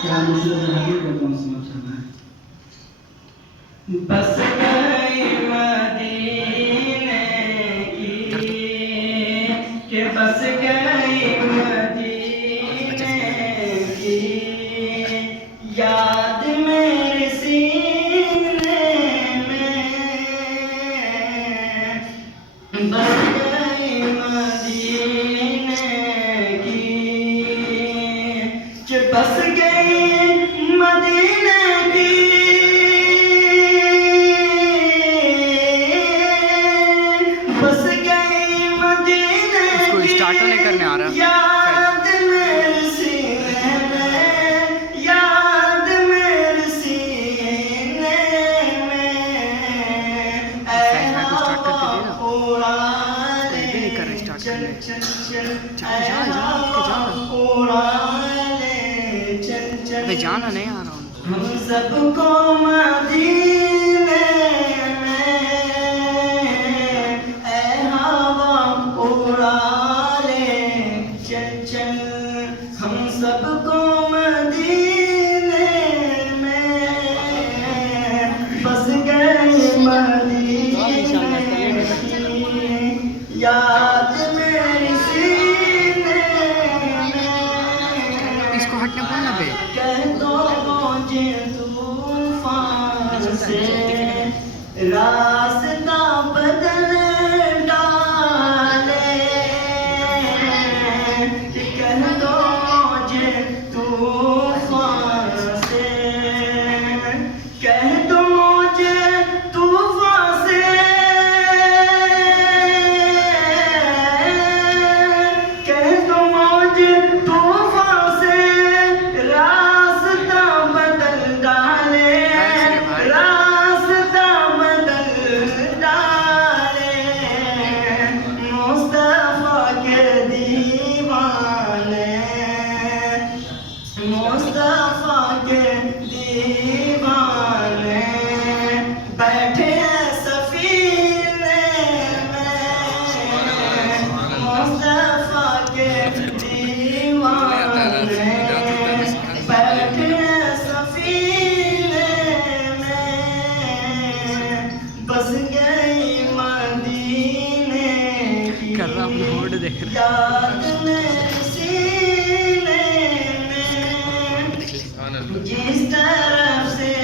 क्या मुझे हबीब का कौन सा मत है? बस गई मदीने की के बस गई मदीने की याद मेरे सीने में बस गई मदीने की के बस गई मदीने की बस गई मदीने उसको स्टार्ट नहीं करने आ रहा याद मेरे सीने में याद मेरे सीने में ऐ हवा उड़ाले चल चल चल ऐ हवा उड़ाले चल चल अबे जाना नहीं आ रहा हूँ। हम सबको मदीने में ऐ हवा उड़ा ले चल चल हम सबको मदीने में बस गए मदीने की याद मेरे सीने में इसको हटने बोलना बे। कह दो मुझे तूफान से रास्ता बदल डाले कह दो मुझे तूफान से कह दो मुझे तूफान से कह दो मुझे तूफान से रास्ता बदल डाले रास्ता बदल डाले मुस्तफा के दीवाने मुस्तफा के दीवाने बैठे सफीने में मुस्तफा के दीवाने बैठे सफीने में बस गई मदीने की कर रहा अपना होड़ देख रहा। याद